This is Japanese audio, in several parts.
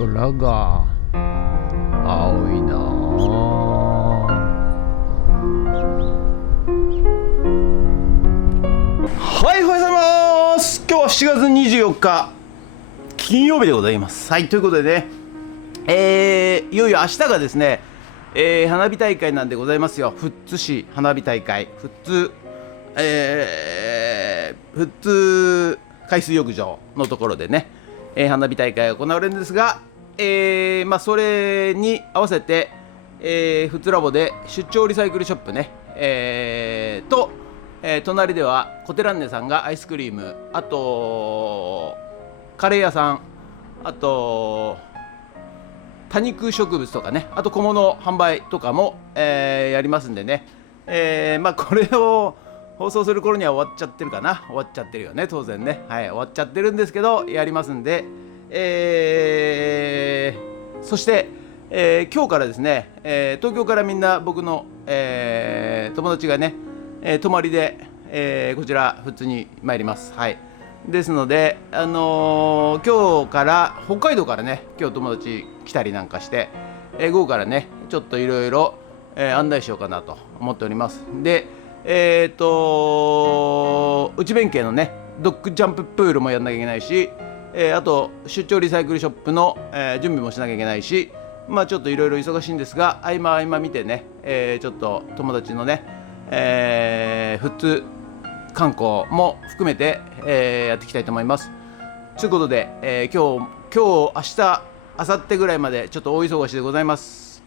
空が青いなはい、おはようございます。今日は7月24日金曜日でございます。はい、ということでね、いよいよ明日がですね、花火大会なんでございますよ。富津市花火大会、富津海水浴場のところでね、花火大会が行われるんですが、それに合わせて、富津ラボで出張リサイクルショップね、隣ではコテランネさんがアイスクリーム、あとカレー屋さん、あと多肉植物とかね、あと小物販売とかも、やりますんでね、これを放送する頃には終わっちゃってるかな。終わっちゃってるよね、当然ね。はい、終わっちゃってるんですけど、やりますんで、そして、今日からですね、東京からみんな僕の、友達がね、泊まりで、こちら富津に参ります。はい。ですので、今日から北海道からね、今日友達来たりなんかして、午後からねちょっといろいろ案内しようかなと思っております。で、内弁慶のねドッグジャンププールもやんなきゃいけないし、あと出張リサイクルショップの、準備もしなきゃいけないし、ちょっといろいろ忙しいんですが、合間見てね、ちょっと友達のね、富津観光も含めて、やっていきたいと思います。ということで、今日明日明後日ぐらいまでちょっと大忙しでございます。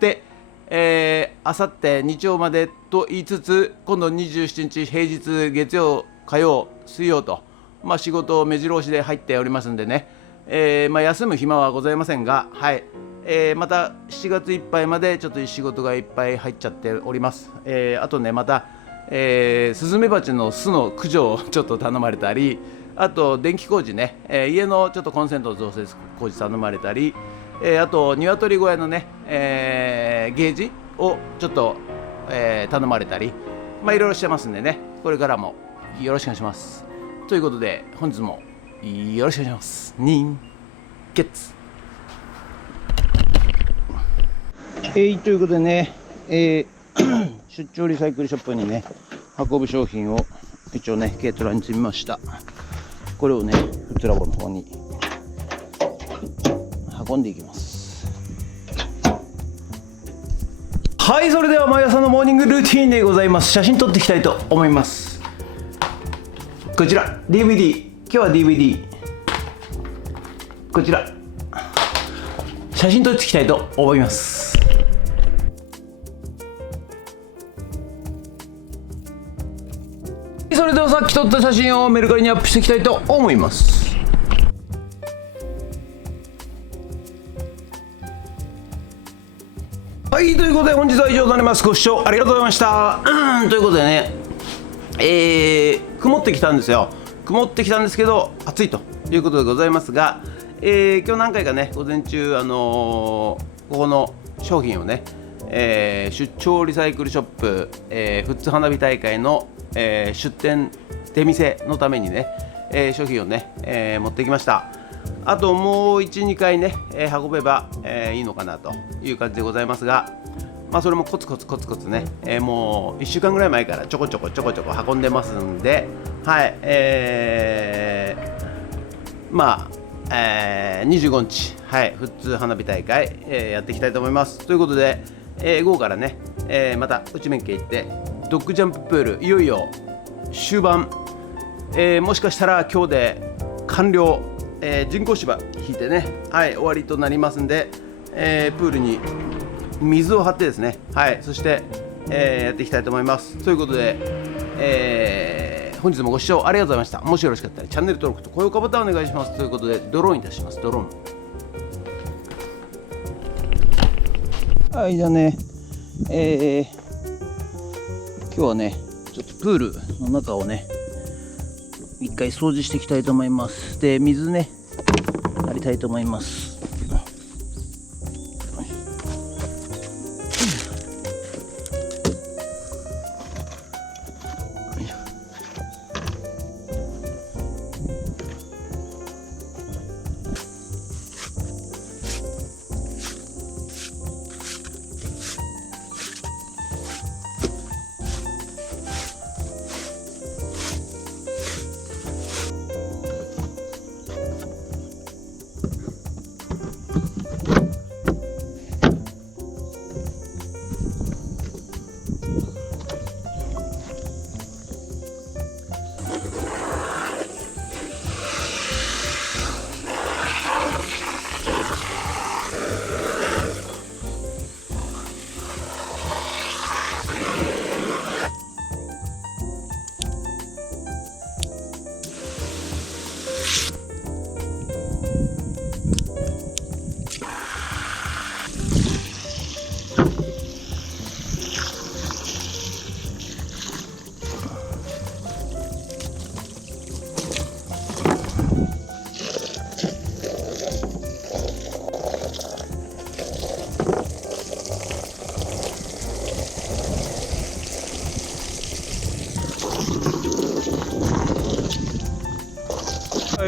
で、明後日日曜までと言いつつ、今度27日平日月曜火曜水曜と、仕事を目白押しで入っておりますんでね、休む暇はございませんが、はい、また7月いっぱいまでちょっと仕事がいっぱい入っちゃっております。あとねまた、スズメバチの巣の駆除をちょっと頼まれたり、あと電気工事ね、家のちょっとコンセント増設工事頼まれたり、あと鶏小屋のね、ゲージをちょっと、頼まれたり、いろいろしてますんでね、これからもよろしくお願いします。ということで本日もよろしくお願いします。人決ということでね、出張リサイクルショップにね運ぶ商品を一応ね軽トラに積みました。これをね富津ラボの方に運んでいきます。はい、それでは毎朝のモーニングルーティンでございます。写真撮っていきたいと思います。こちら DVD、 今日は DVD、 こちら写真撮っていきたいと思います。それではさっき撮った写真をメルカリにアップしていきたいと思います。はい、ということで本日は以上となります。ご視聴ありがとうございました。ということでね、曇ってきたんですよ。曇ってきたんですけど暑いということでございますが、今日何回かね午前中ここの商品をね、出張リサイクルショップ、富津花火大会の、出店出店のためにね、商品をね、持ってきました。あともう 1,2 回ね、運べば、いいのかなという感じでございますが、それもコツコツね、もう1週間ぐらい前からちょこちょこ運んでますんで、はい、25日、はい、富津花火大会、やっていきたいと思います。ということで、午後からね、また内弁慶行ってドッグジャンププールいよいよ終盤、もしかしたら今日で完了、人工芝引いてね、はい、終わりとなりますんで、プールに水を張ってですね、はい、そして、やっていきたいと思います。ということで、本日もご視聴ありがとうございました。もしよろしかったらチャンネル登録と高評価ボタンお願いします。ということでドローンいたします。ドローン、はい、じゃあね、今日はねちょっとプールの中をね一回掃除していきたいと思います。で、水ね張りたいと思います。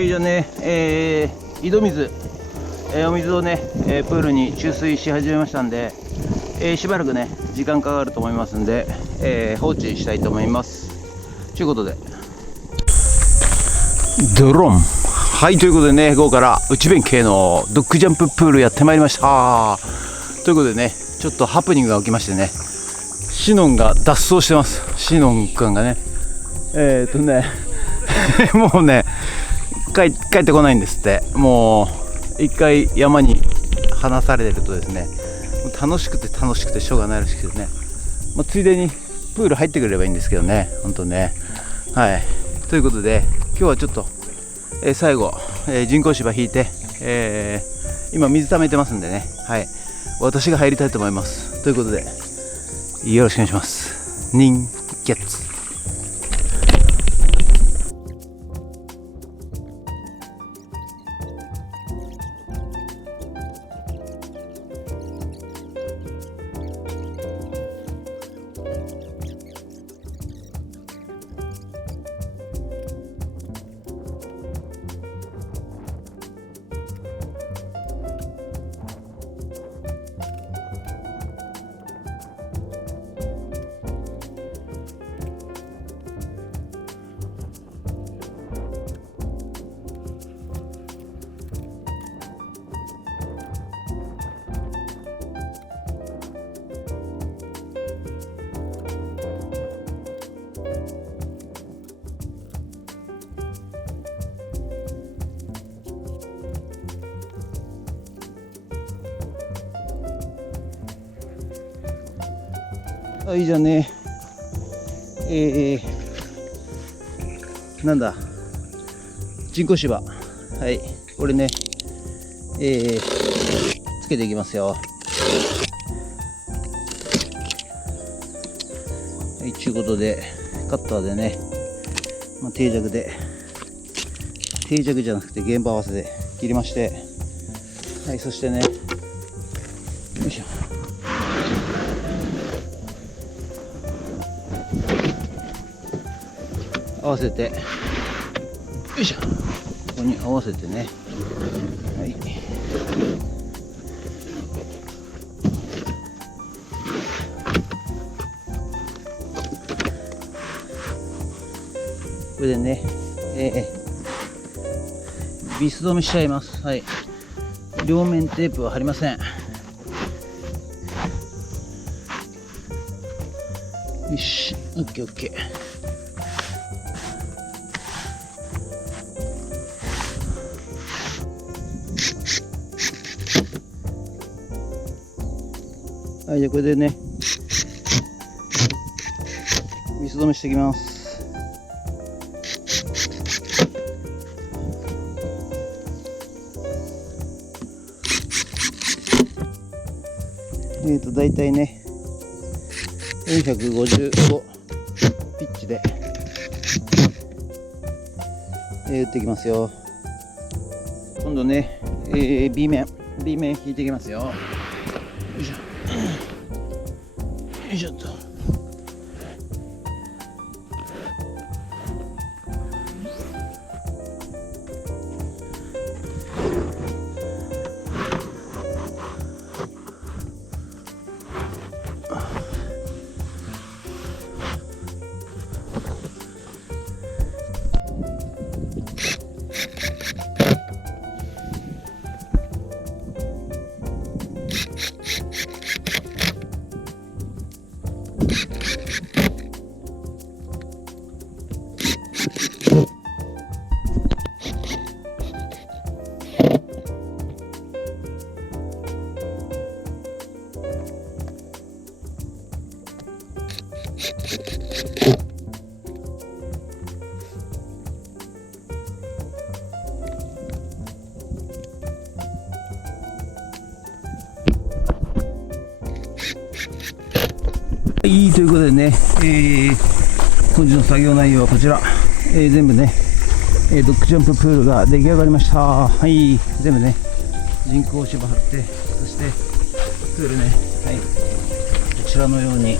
はいじゃあね、井戸水、お水をね、プールに注水し始めましたんで、しばらくね時間かかると思いますんで、放置したいと思いますということで、ドローン、はい、ということでね、午後から内弁慶のドッグジャンププールやってまいりましたということでね、ちょっとハプニングが起きましてね、シノンが脱走してます。シノンくんがねもうね帰ってこないんですって。もう一回山に離されてるとですね、楽しくてしょうがないらしくてね、ついでにプール入ってくれればいいんですけどね、本当ね。はい、ということで今日はちょっと、最後、人工芝引いて、今水溜めてますんでね、はい、私が入りたいと思います。ということでよろしくお願いします。ニンゲッツ。はいじゃあね、なんだ人工芝、はい、これね、つけていきますよ。はい、ちゅうことでカッターでね、定着じゃなくて現場合わせで切りまして、はい、そしてね、よいしょ、合わせて、よいしょ、ここに合わせてね、はい、これでね、ビス止めしちゃいます。はい、両面テープは貼りません。よし、オッケーオッケー。はい、じゃあこれでねビス止めしていきます。だいたいね455ピッチで、打っていきますよ。今度ね、B 面引いていきますよ。よいしょよいしょっと。はい、ということでね、本日の作業内容はこちら、全部ね、ドッグジャンププールが出来上がりました。はい、全部ね人工芝張って、そしてプールね、はい、こちらのように、はい、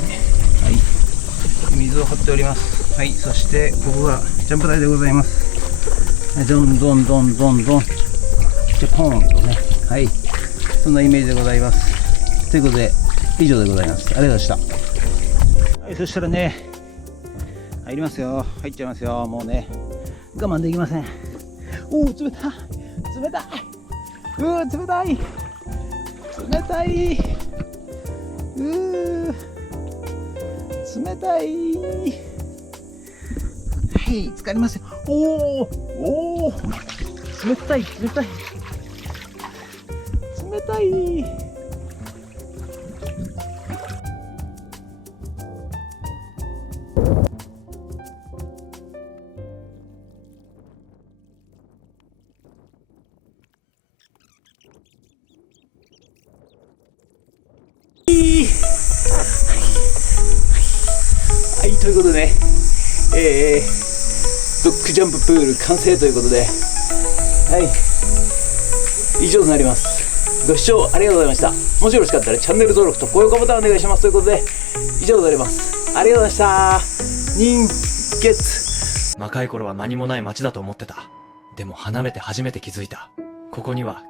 水を張っております。はい、そしてここがジャンプ台でございます。どんどんどんどんどん、じゃポーンとね、はい、そんなイメージでございます。ということで、以上でございます。ありがとうございました。はい、そしたらね、入りますよ。入っちゃいますよ。もうね、我慢できません。おお、冷たい。冷たい。冷たい。冷たい。冷たい。はい、疲れますよ。おお、冷たい、冷たい。冷たい。はい、ということでね、ドッグジャンププール完成ということで、はい、以上となります。ご視聴ありがとうございました。もしよろしかったらチャンネル登録と高評価ボタンお願いしますということで、以上となります。ありがとうございました。人月。若い頃は何もない町だと思ってた。でも離れて初めて気づいた。ここには